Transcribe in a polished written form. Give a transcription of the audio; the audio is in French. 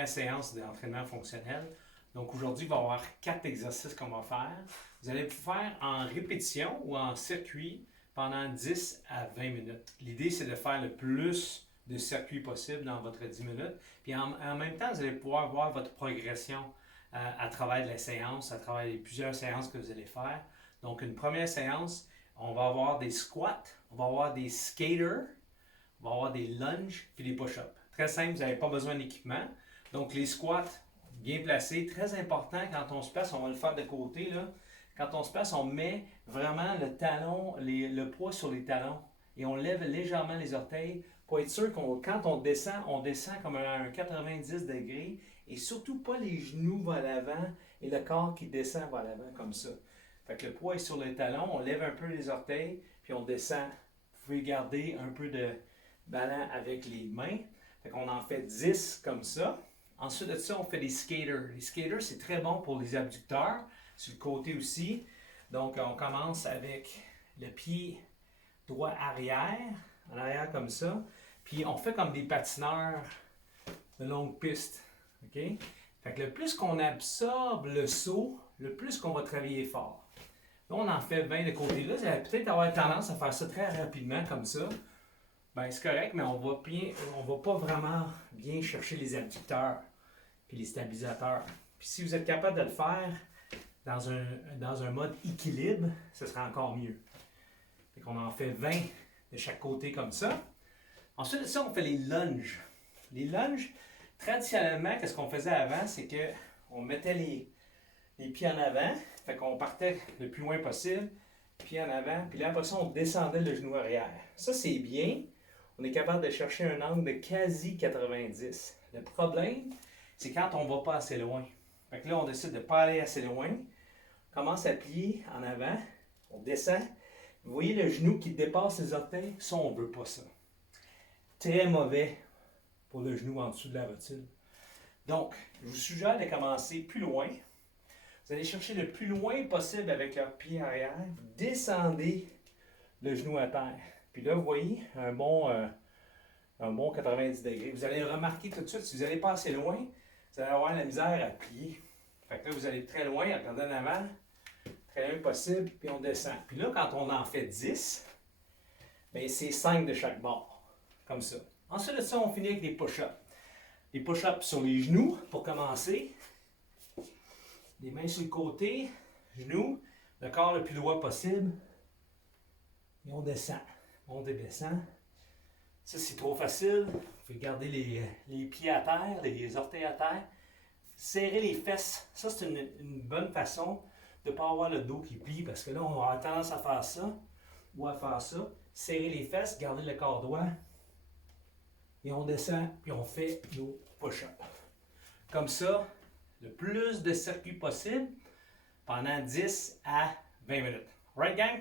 première séance d'entraînement fonctionnel. Donc aujourd'hui, il va y avoir 4 exercices qu'on va faire. Vous allez faire en répétition ou en circuit pendant 10 à 20 minutes. L'idée, c'est de faire le plus de circuits possible dans votre 10 minutes. Puis en même temps, vous allez pouvoir voir votre progression à travers la séance, à travers les plusieurs séances que vous allez faire. Donc une première séance, on va avoir des squats, on va avoir des skaters, on va avoir des lunges puis des push-ups. Très simple, vous n'avez pas besoin d'équipement. Donc les squats, bien placés, très important quand on se place, on va le faire de côté là. Quand on se place, on met vraiment le talon, le poids sur les talons et on lève légèrement les orteils pour être sûr quand on descend comme un 90 degrés et surtout pas les genoux vers l'avant et le corps qui descend vers l'avant comme ça. Fait que le poids est sur les talons, on lève un peu les orteils puis on descend. Vous pouvez garder un peu de ballon avec les mains. Fait qu'on en fait 10 comme ça. Ensuite de ça, on fait des skaters. Les skaters, c'est très bon pour les abducteurs, sur le côté aussi. Donc, on commence avec le pied droit arrière, en arrière comme ça. Puis, on fait comme des patineurs de longue piste. OK? Fait que le plus qu'on absorbe le saut, le plus qu'on va travailler fort. Là, on en fait 20 de côté. Là, vous allez peut-être avoir tendance à faire ça très rapidement comme ça. Ben, c'est correct, mais on va pas vraiment bien chercher les abducteurs et les stabilisateurs. Puis si vous êtes capable de le faire dans un mode équilibre, ce sera encore mieux. Fait qu'on en fait 20 de chaque côté comme ça. Ensuite de ça, on fait les lunges. Les lunges, traditionnellement, qu'est-ce qu'on faisait avant, c'est qu'on mettait les pieds en avant, fait qu'on partait le plus loin possible, pieds en avant, puis là, après ça, on descendait le genou arrière. Ça, c'est bien. On est capable de chercher un angle de quasi 90. Le problème, c'est quand on ne va pas assez loin. Fait que là, on décide de ne pas aller assez loin. On commence à plier en avant. On descend. Vous voyez le genou qui dépasse les orteils? Ça, on ne veut pas ça. Très mauvais pour le genou en dessous de la rotule. Donc, je vous suggère de commencer plus loin. Vous allez chercher le plus loin possible avec leur pied arrière. Descendez le genou à terre. Puis là, vous voyez, un bon 90 degrés. Vous allez remarquer tout de suite, si vous n'allez pas assez loin, vous allez avoir la misère à plier. Fait que là, vous allez très loin, regardez en avant, très loin possible, puis on descend. Puis là, quand on en fait 10, bien, c'est 5 de chaque bord, comme ça. Ensuite de ça, on finit avec des push-ups. Les push-ups sur les genoux, pour commencer. Les mains sur le côté, genoux, le corps le plus droit possible. Et on descend. On descend. Ça, c'est trop facile. Vous pouvez garder les pieds à terre, les orteils à terre. Serrer les fesses. Ça, c'est une bonne façon de ne pas avoir le dos qui plie parce que là, on a tendance à faire ça ou à faire ça. Serrer les fesses, garder le corps droit. Et on descend, puis on fait nos push-ups. Comme ça, le plus de circuits possible pendant 10 à 20 minutes. Right, gang?